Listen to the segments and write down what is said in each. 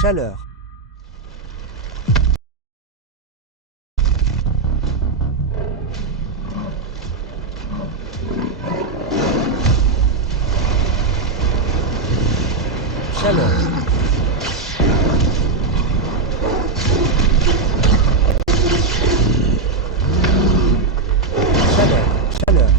Chaleur. Chaleur. Chaleur. Chaleur.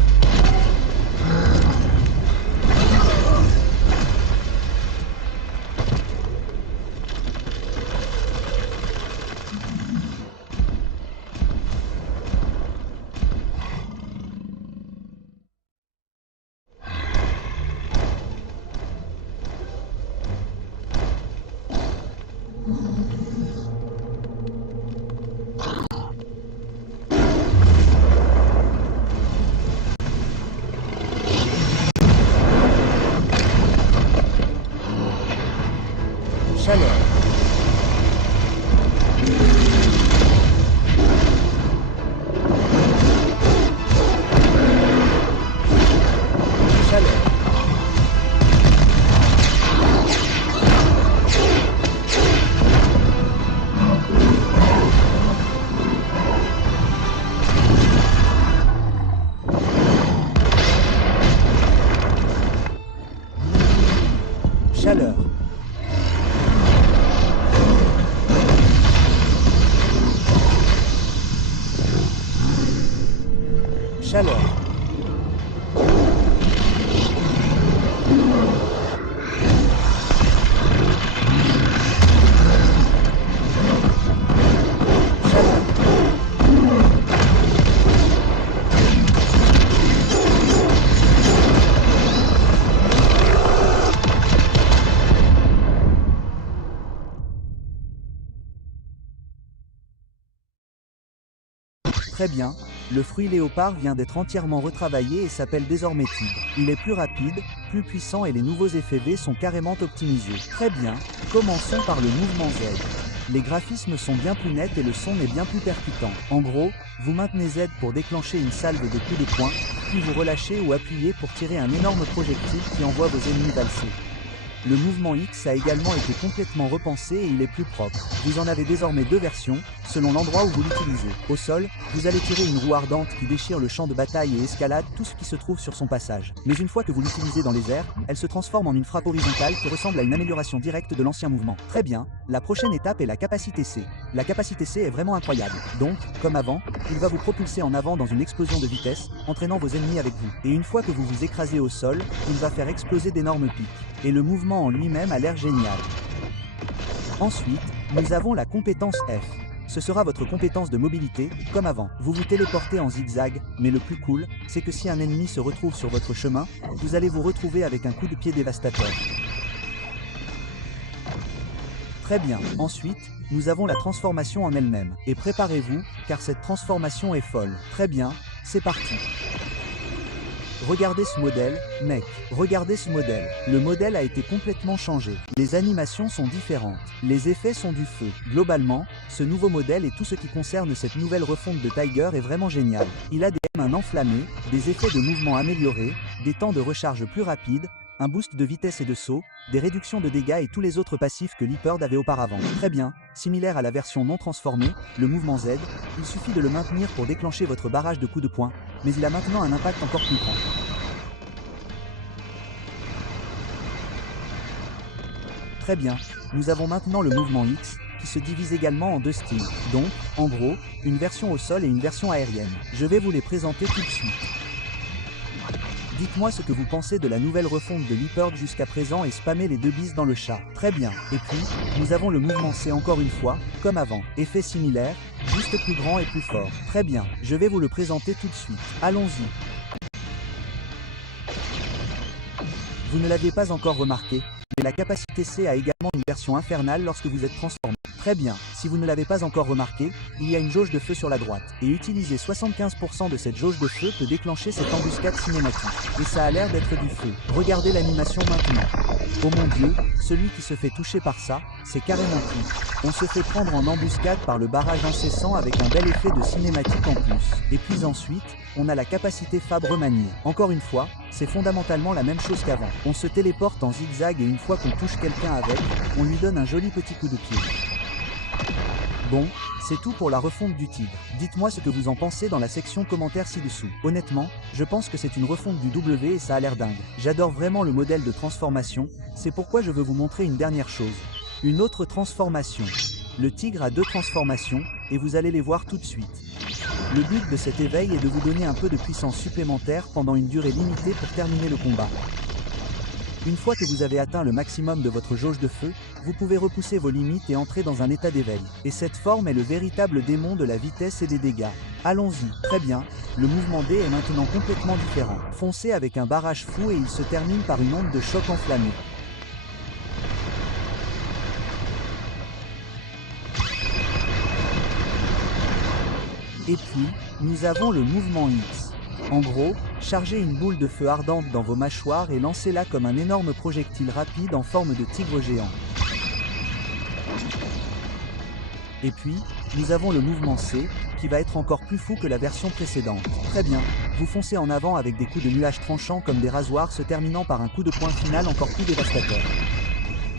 Chaleur. Chaleur. Chaleur. Chaleur. Très bien, le fruit léopard vient d'être entièrement retravaillé et s'appelle désormais Tigre. Il est plus rapide, plus puissant et les nouveaux effets V sont carrément optimisés. Très bien, commençons par le mouvement Z. Les graphismes sont bien plus nets et le son est bien plus percutant. En gros, vous maintenez Z pour déclencher une salve de coups de poing, puis vous relâchez ou appuyez pour tirer un énorme projectile qui envoie vos ennemis valser. Le mouvement X a également été complètement repensé et il est plus propre. Vous en avez désormais deux versions, selon l'endroit où vous l'utilisez. Au sol, vous allez tirer une roue ardente qui déchire le champ de bataille et escalade tout ce qui se trouve sur son passage. Mais une fois que vous l'utilisez dans les airs, elle se transforme en une frappe horizontale qui ressemble à une amélioration directe de l'ancien mouvement. Très bien, la prochaine étape est la capacité C. La capacité C est vraiment incroyable. Donc, comme avant, il va vous propulser en avant dans une explosion de vitesse, entraînant vos ennemis avec vous. Et une fois que vous vous écrasez au sol, il va faire exploser d'énormes pics. Et le mouvement en lui-même a l'air génial. Ensuite, nous avons la compétence F. Ce sera votre compétence de mobilité, comme avant. Vous vous téléportez en zigzag, mais le plus cool, c'est que si un ennemi se retrouve sur votre chemin, vous allez vous retrouver avec un coup de pied dévastateur. Très bien. Ensuite, nous avons la transformation en elle-même. Et préparez-vous, car cette transformation est folle. Très bien, c'est parti. Regardez ce modèle, mec, regardez ce modèle. Le modèle a été complètement changé. Les animations sont différentes. Les effets sont du feu. Globalement, ce nouveau modèle et tout ce qui concerne cette nouvelle refonte de Tiger est vraiment génial. Il a des mains enflammées, des effets de mouvement améliorés, des temps de recharge plus rapides, un boost de vitesse et de saut, des réductions de dégâts et tous les autres passifs que Leopard avait auparavant. Très bien, similaire à la version non transformée, le mouvement Z, il suffit de le maintenir pour déclencher votre barrage de coups de poing, mais il a maintenant un impact encore plus grand. Très bien, nous avons maintenant le mouvement X, qui se divise également en deux styles. Donc, en gros, une version au sol et une version aérienne. Je vais vous les présenter tout de suite. Dites-moi ce que vous pensez de la nouvelle refonte de Leopard jusqu'à présent et spammez les deux bises dans le chat. Très bien. Et puis, nous avons le mouvement C encore une fois, comme avant. Effet similaire, juste plus grand et plus fort. Très bien. Je vais vous le présenter tout de suite. Allons-y. Vous ne l'aviez pas encore remarqué, mais la capacité C a également une version infernale lorsque vous êtes transformé. Très bien, si vous ne l'avez pas encore remarqué, il y a une jauge de feu sur la droite, et utiliser 75% de cette jauge de feu peut déclencher cette embuscade cinématique. Et ça a l'air d'être du feu. Regardez l'animation maintenant. Oh mon Dieu, celui qui se fait toucher par ça, c'est carrément pris. On se fait prendre en embuscade par le barrage incessant avec un bel effet de cinématique en plus. Et puis ensuite, on a la capacité Fab remaniée. Encore une fois, c'est fondamentalement la même chose qu'avant. On se téléporte en zigzag et une fois qu'on touche quelqu'un avec, on lui donne un joli petit coup de pied. Bon, c'est tout pour la refonte du tigre. Dites-moi ce que vous en pensez dans la section commentaires ci-dessous. Honnêtement, je pense que c'est une refonte du W et ça a l'air dingue. J'adore vraiment le modèle de transformation, c'est pourquoi je veux vous montrer une dernière chose. Une autre transformation. Le tigre a 2 transformations, et vous allez les voir tout de suite. Le but de cet éveil est de vous donner un peu de puissance supplémentaire pendant une durée limitée pour terminer le combat. Une fois que vous avez atteint le maximum de votre jauge de feu, vous pouvez repousser vos limites et entrer dans un état d'éveil. Et cette forme est le véritable démon de la vitesse et des dégâts. Allons-y, très bien, le mouvement D est maintenant complètement différent. Foncez avec un barrage fou et il se termine par une onde de choc enflammée. Et puis, nous avons le mouvement X. En gros, chargez une boule de feu ardente dans vos mâchoires et lancez-la comme un énorme projectile rapide en forme de tigre géant. Et puis, nous avons le mouvement C, qui va être encore plus fou que la version précédente. Très bien, vous foncez en avant avec des coups de nuages tranchants comme des rasoirs se terminant par un coup de poing final encore plus dévastateur.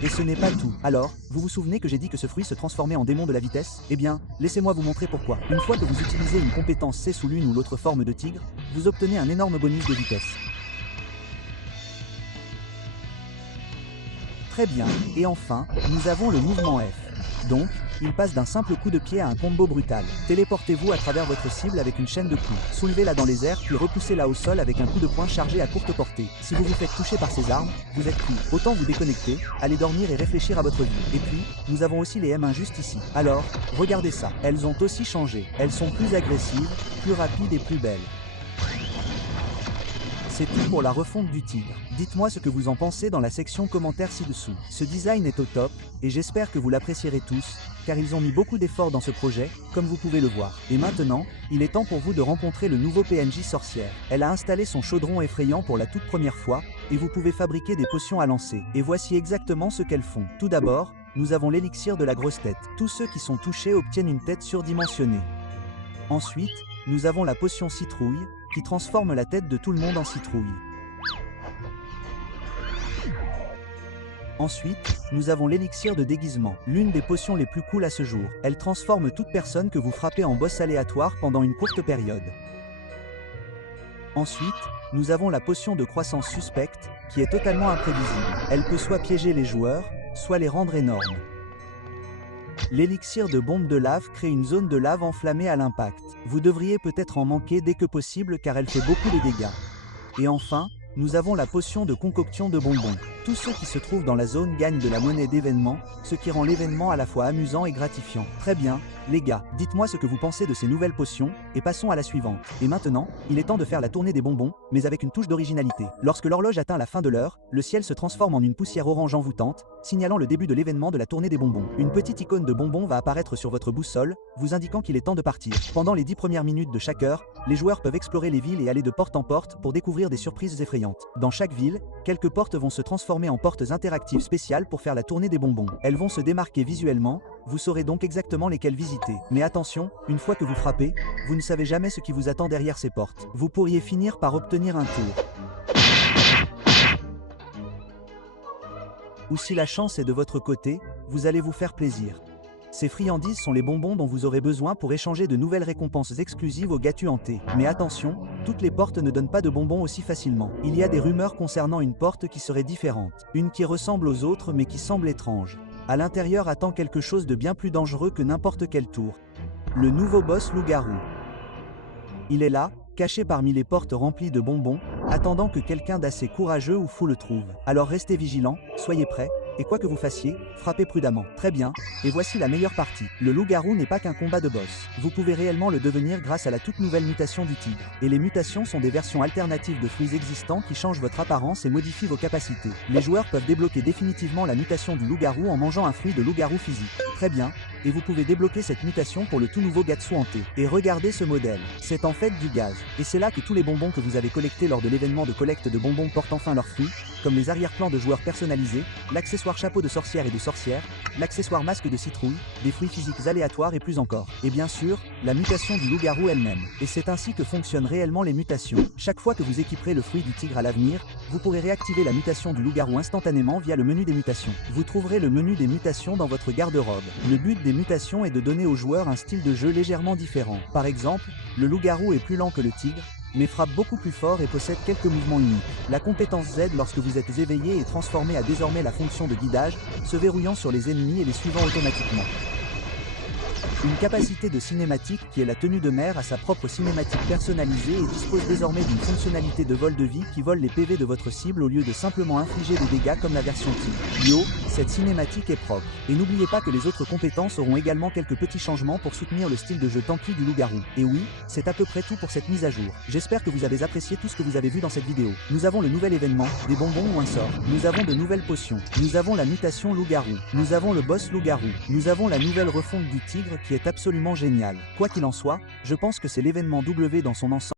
Et ce n'est pas tout. Alors, vous vous souvenez que j'ai dit que ce fruit se transformait en démon de la vitesse? Eh bien, laissez-moi vous montrer pourquoi. Une fois que vous utilisez une compétence C sous l'une ou l'autre forme de tigre, vous obtenez un énorme bonus de vitesse. Très bien, et enfin, nous avons le mouvement F. Donc, il passe d'un simple coup de pied à un combo brutal. Téléportez-vous à travers votre cible avec une chaîne de coups. Soulevez-la dans les airs puis repoussez-la au sol avec un coup de poing chargé à courte portée. Si vous vous faites toucher par ces armes, vous êtes pris. Autant vous déconnecter, aller dormir et réfléchir à votre vie. Et puis, nous avons aussi les M1 juste ici. Alors, regardez ça. Elles ont aussi changé. Elles sont plus agressives, plus rapides et plus belles. C'est tout pour la refonte du tigre. Dites-moi ce que vous en pensez dans la section commentaires ci-dessous. Ce design est au top, et j'espère que vous l'apprécierez tous, car ils ont mis beaucoup d'efforts dans ce projet, comme vous pouvez le voir. Et maintenant, il est temps pour vous de rencontrer le nouveau PNJ sorcière. Elle a installé son chaudron effrayant pour la toute première fois, et vous pouvez fabriquer des potions à lancer. Et voici exactement ce qu'elles font. Tout d'abord, nous avons l'élixir de la grosse tête. Tous ceux qui sont touchés obtiennent une tête surdimensionnée. Ensuite, nous avons la potion citrouille, qui transforme la tête de tout le monde en citrouille. Ensuite, nous avons l'élixir de déguisement, l'une des potions les plus cool à ce jour. Elle transforme toute personne que vous frappez en boss aléatoire pendant une courte période. Ensuite, nous avons la potion de croissance suspecte, qui est totalement imprévisible. Elle peut soit piéger les joueurs, soit les rendre énormes. L'élixir de bombe de lave crée une zone de lave enflammée à l'impact. Vous devriez peut-être en manquer dès que possible car elle fait beaucoup de dégâts. Et enfin, nous avons la potion de concoction de bonbons. Tous ceux qui se trouvent dans la zone gagnent de la monnaie d'événement, ce qui rend l'événement à la fois amusant et gratifiant. Très bien, les gars, dites-moi ce que vous pensez de ces nouvelles potions, et passons à la suivante. Et maintenant, il est temps de faire la tournée des bonbons, mais avec une touche d'originalité. Lorsque l'horloge atteint la fin de l'heure, le ciel se transforme en une poussière orange envoûtante, signalant le début de l'événement de la tournée des bonbons. Une petite icône de bonbons va apparaître sur votre boussole, vous indiquant qu'il est temps de partir. Pendant les 10 premières minutes de chaque heure, les joueurs peuvent explorer les villes et aller de porte en porte pour découvrir des surprises effrayantes. Dans chaque ville, quelques portes vont se transformer en portes interactives spéciales pour faire la tournée des bonbons. Elles vont se démarquer visuellement, vous saurez donc exactement lesquelles visiter. Mais attention, une fois que vous frappez, vous ne savez jamais ce qui vous attend derrière ces portes. Vous pourriez finir par obtenir un tour. Ou si la chance est de votre côté, vous allez vous faire plaisir. Ces friandises sont les bonbons dont vous aurez besoin pour échanger de nouvelles récompenses exclusives au gâteau hanté. Mais attention, toutes les portes ne donnent pas de bonbons aussi facilement. Il y a des rumeurs concernant une porte qui serait différente. Une qui ressemble aux autres mais qui semble étrange. À l'intérieur attend quelque chose de bien plus dangereux que n'importe quel tour. Le nouveau boss loup-garou. Il est là, caché parmi les portes remplies de bonbons, attendant que quelqu'un d'assez courageux ou fou le trouve. Alors restez vigilants, soyez prêts, Et quoi que vous fassiez, frappez prudemment. Très bien, et voici la meilleure partie. Le loup-garou n'est pas qu'un combat de boss. Vous pouvez réellement le devenir grâce à la toute nouvelle mutation du tigre. Et les mutations sont des versions alternatives de fruits existants qui changent votre apparence et modifient vos capacités. Les joueurs peuvent débloquer définitivement la mutation du loup-garou en mangeant un fruit de loup-garou physique. Très bien, et vous pouvez débloquer cette mutation pour le tout nouveau Gatsu hanté. Et regardez ce modèle, c'est en fait du gaz. Et c'est là que tous les bonbons que vous avez collectés lors de l'événement de collecte de bonbons portent enfin leurs fruits, comme les arrière-plans de joueurs personnalisés, l'accessoire chapeau de sorcière et de sorcière, l'accessoire masque de citrouille, des fruits physiques aléatoires et plus encore. Et bien sûr, la mutation du loup-garou elle-même. Et c'est ainsi que fonctionnent réellement les mutations. Chaque fois que vous équiperez le fruit du tigre à l'avenir, vous pourrez réactiver la mutation du loup-garou instantanément via le menu des mutations. Vous trouverez le menu des mutations dans votre garde-robe. Le but des mutations est de donner aux joueurs un style de jeu légèrement différent. Par exemple, le loup-garou est plus lent que le tigre, mais frappe beaucoup plus fort et possède quelques mouvements uniques. La compétence Z lorsque vous êtes éveillé est transformée à désormais la fonction de guidage, se verrouillant sur les ennemis et les suivant automatiquement. Une capacité de cinématique qui est la tenue de mer a sa propre cinématique personnalisée et dispose désormais d'une fonctionnalité de vol de vie qui vole les PV de votre cible au lieu de simplement infliger des dégâts comme la version Tigre. Yo, cette cinématique est propre. Et n'oubliez pas que les autres compétences auront également quelques petits changements pour soutenir le style de jeu tanky du loup-garou. Et oui, c'est à peu près tout pour cette mise à jour. J'espère que vous avez apprécié tout ce que vous avez vu dans cette vidéo. Nous avons le nouvel événement, des bonbons ou un sort. Nous avons de nouvelles potions. Nous avons la mutation loup-garou. Nous avons le boss loup-garou. Nous avons la nouvelle refonte du tigre qui est absolument géniale. Quoi qu'il en soit, je pense que c'est l'événement W dans son ensemble